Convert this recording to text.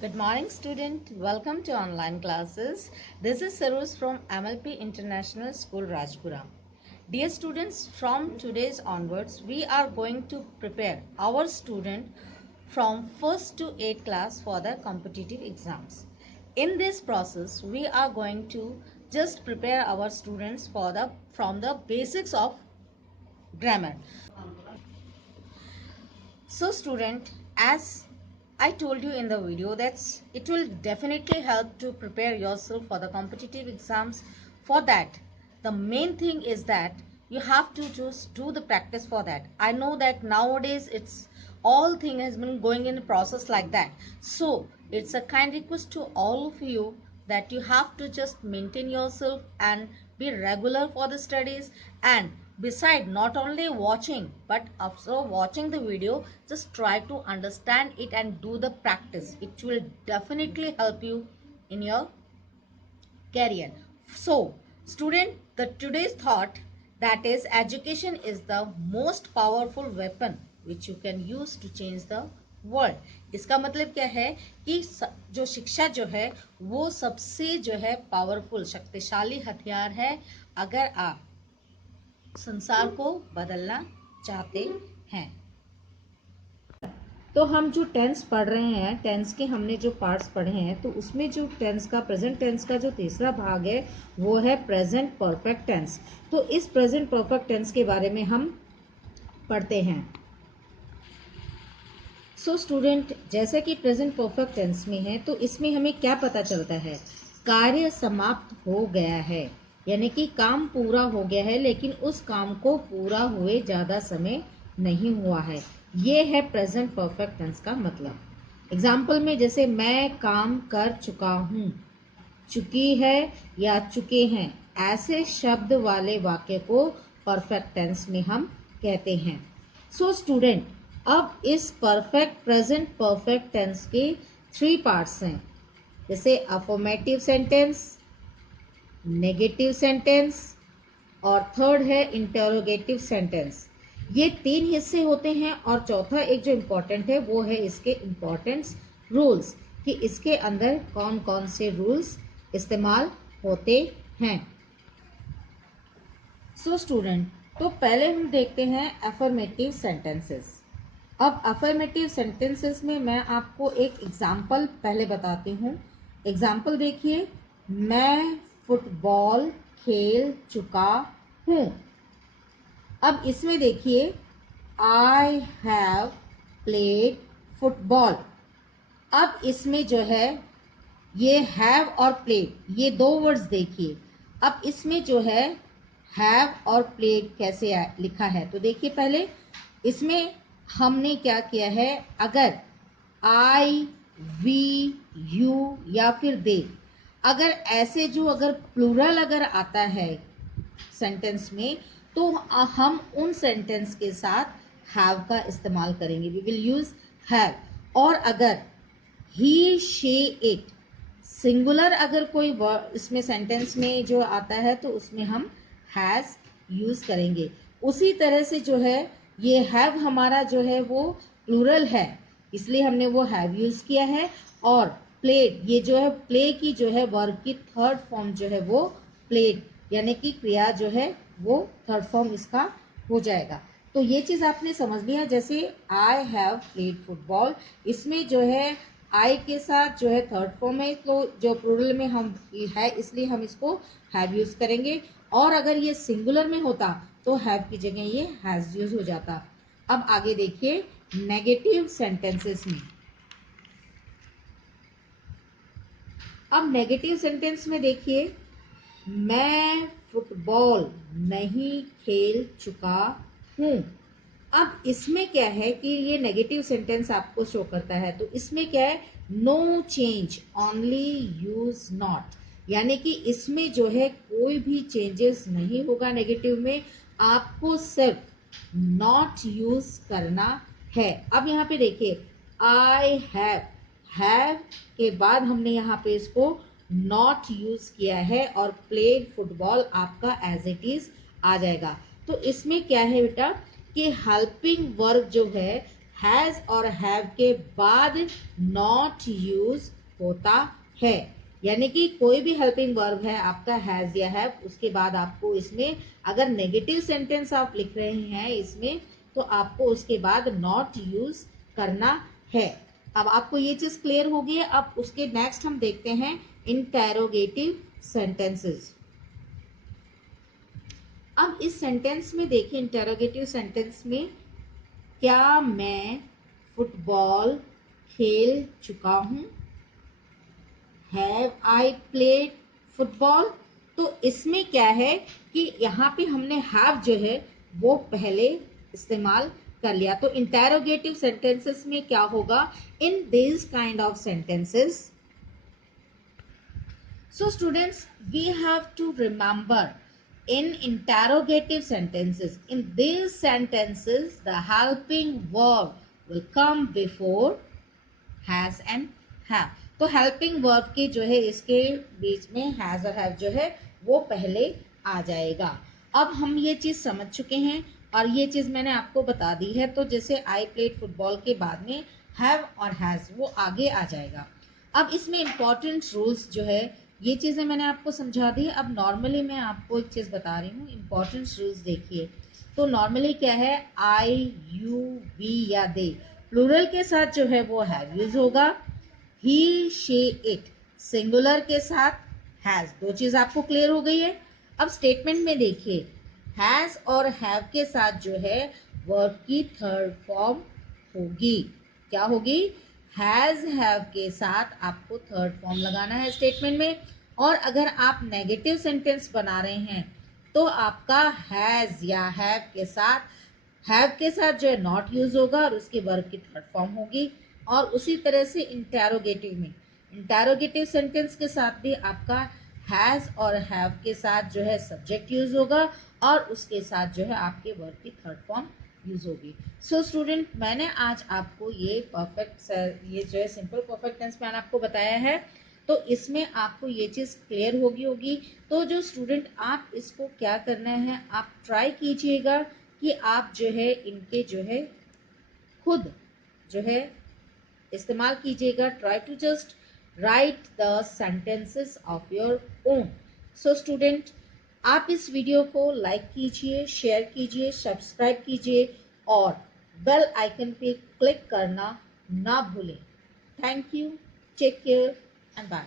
Good morning, student. Welcome to online classes. This is Saroj from MLP International School, Rajpura. Dear students, from today's onwards, we are going to prepare our student from 1st to 8th class for the competitive exams. In this process, we are going to just prepare our students for from the basics of grammar. So student, as I told you in the video, that it will definitely help to prepare yourself for the competitive exams. For that, the main thing is that you have to just do the practice for that. I know that nowadays it's all thing has been going in a process like that. So it's a kind request to all of you that you have to just maintain yourself and be regular for the studies, and beside not only watching but also watching the video, just try to understand it and do the practice. It will definitely help you in your career. So student, the today's thought, that is education is the most powerful weapon which you can use to change the world. इसका मतलब क्या है कि जो शिक्षा जो है वो सबसे जो है पावरफुल शक्तिशाली हथियार है अगर आप संसार को बदलना चाहते हैं. तो हम जो टेंस पढ़ रहे हैं, टेंस के हमने जो पार्ट्स पढ़े हैं, तो उसमें जो टेंस का प्रेजेंट टेंस का जो तीसरा भाग है वो है प्रेजेंट परफेक्ट टेंस. तो इस प्रेजेंट परफेक्ट टेंस के बारे में हम पढ़ते हैं. सो स्टूडेंट, जैसे कि प्रेजेंट परफेक्ट टेंस में है तो इसमें हमें क्या पता चलता है, कार्य समाप्त हो गया है, यानी कि काम पूरा हो गया है लेकिन उस काम को पूरा हुए ज़्यादा समय नहीं हुआ है. ये है प्रेजेंट परफेक्ट टेंस का मतलब. एग्जाम्पल में जैसे मैं काम कर चुका हूँ, चुकी है या चुके हैं, ऐसे शब्द वाले वाक्य को परफेक्ट टेंस में हम कहते हैं. सो स्टूडेंट, अब इस परफेक्ट प्रेजेंट परफेक्ट टेंस के 3 पार्ट्स हैं, जैसे अफर्मेटिव सेंटेंस, नेगेटिव सेंटेंस और थर्ड है इंटरोगेटिव सेंटेंस. ये 3 हिस्से होते हैं और चौथा एक जो इम्पोर्टेंट है वो है इसके इम्पोर्टेंस रूल्स, कि इसके अंदर कौन कौन से रूल्स इस्तेमाल होते हैं. सो स्टूडेंट, तो पहले हम देखते हैं अफर्मेटिव सेंटेंसेस. अब अफर्मेटिव सेंटेंसेस में मैं आपको एक एग्जाम्पल पहले बताती हूँ. एग्जाम्पल देखिए, मैं फुटबॉल खेल चुका हूँ. अब इसमें देखिए, आई हैव प्लेड फुटबॉल. अब इसमें जो है ये हैव और प्लेड, ये 2 वर्ड्स देखिए. अब इसमें जो है हैव और प्लेड कैसे लिखा है, तो देखिए पहले इसमें हमने क्या किया है, अगर आई, वी, यू या फिर दे, अगर ऐसे जो अगर प्लूरल अगर आता है सेंटेंस में, तो हम उन सेंटेंस के साथ हैव का इस्तेमाल करेंगे. We will use have. और अगर ही, शी, इट, सिंगुलर अगर कोई इसमें सेंटेंस में जो आता है तो उसमें हम हैज यूज करेंगे. उसी तरह से जो है ये हैव हमारा जो है वो प्लूरल है, इसलिए हमने वो हैव यूज किया है. और प्लेड, ये जो है प्ले की जो है वर्ब की थर्ड फॉर्म जो है वो प्लेड, यानी कि क्रिया जो है वो थर्ड फॉर्म इसका हो जाएगा. तो ये चीज आपने समझ लिया. जैसे आई हैव प्लेड फुटबॉल, इसमें जो है आई के साथ जो है थर्ड फॉर्म है, तो जो प्लूरल में हम है इसलिए हम इसको हैव यूज करेंगे. और अगर ये सिंगुलर में होता तो हैव की जगह ये हैज यूज हो जाता. अब आगे देखिए नेगेटिव सेंटेंसेस में. अब नेगेटिव सेंटेंस में देखिए, मैं फुटबॉल नहीं खेल चुका हूँ. अब इसमें क्या है कि ये नेगेटिव सेंटेंस आपको शो करता है, तो इसमें क्या है, no change only use not, यानी कि इसमें जो है कोई भी चेंजेस नहीं होगा. नेगेटिव में आपको सिर्फ नॉट यूज करना है. अब यहाँ पे देखिए, आई हैव के बाद हमने यहाँ पे इसको नॉट यूज किया है और प्लेड फुटबॉल आपका एज इट इज आ जाएगा. तो इसमें क्या है बेटा कि हेल्पिंग वर्ब जो है हैज और हैव के बाद नॉट यूज होता है। यानी कि कोई भी हेल्पिंग वर्ब है आपका हैज या हैव, उसके बाद आपको इसमें अगर नेगेटिव सेंटेंस आप लिख रहे हैं इसमें, तो आपको उसके बाद नॉट यूज करना है। अब आपको ये चीज क्लियर होगी। अब उसके नेक्स्ट हम देखते हैं इंटेरोगेटिव सेंटेंसेस। अब इस सेंटेंस में देखिए, इंटेरोगेटिव सेंटेंस में, क्या मैं फुटबॉल खेल चुका हूं? Have I played football? तो इसमें क्या है कि यहाँ पे हमने हैव जो है वो पहले इस्तेमाल कर लिया। तो इंटेरोगेटिव सेंटेंसेस में क्या होगा, in this kind of sentences, so students, we have to remember in interrogative sentences, in these sentences the helping verb will come before has and have। तो हेल्पिंग वर्ब के जो है इसके बीच में हैज और हैव जो है वो पहले आ जाएगा। अब हम ये चीज समझ चुके हैं और ये चीज मैंने आपको बता दी है। तो जैसे आई प्लेड फुटबॉल के बाद में हैव और हैज वो आगे आ जाएगा। अब इसमें इंपॉर्टेंट रूल्स जो है ये चीजें मैंने आपको समझा दी। अब नॉर्मली मैं आपको एक चीज बता रही हूँ, इंपॉर्टेंट रूल्स देखिए। तो नॉर्मली क्या है, आई, यू, वी या दे, प्लूरल के साथ जो है वो हैव यूज होगा। ही, शी, इट सिंगुलर के साथ हैज। दो चीज आपको क्लियर हो गई है। अब स्टेटमेंट में देखिए, हैज और हैव के साथ जो है वर्ब की थर्ड फॉर्म होगी। क्या होगी, हैज हैव के साथ आपको थर्ड फॉर्म लगाना है स्टेटमेंट में। और अगर आप नेगेटिव सेंटेंस बना रहे हैं तो आपका हैज या हैव के साथ जो है नॉट यूज होगा और उसके वर्ब की थर्ड फॉर्म होगी। और उसी तरह से इंटेरोगेटिव में, इंटेरोगेटिव सेंटेंस के साथ भी आपका हैज और हैव के साथ जो है सब्जेक्ट यूज होगा और उसके साथ जो है आपके वर्ब की थर्ड फॉर्म यूज होगी। सो स्टूडेंट, मैंने आज आपको ये ये जो है सिंपल परफेक्ट टेंस मैंने आपको बताया है। तो इसमें आपको ये चीज क्लियर होगी। तो जो स्टूडेंट, आप इसको क्या करना है, आप ट्राई कीजिएगा कि आप जो है इनके जो है खुद जो है इस्तेमाल कीजिएगा। Try to just write the sentences of your own. So student, आप इस वीडियो को लाइक कीजिए, शेयर कीजिए, सब्सक्राइब कीजिए और बेल आइकन पे क्लिक करना ना भूलें। Thank you, take care and bye.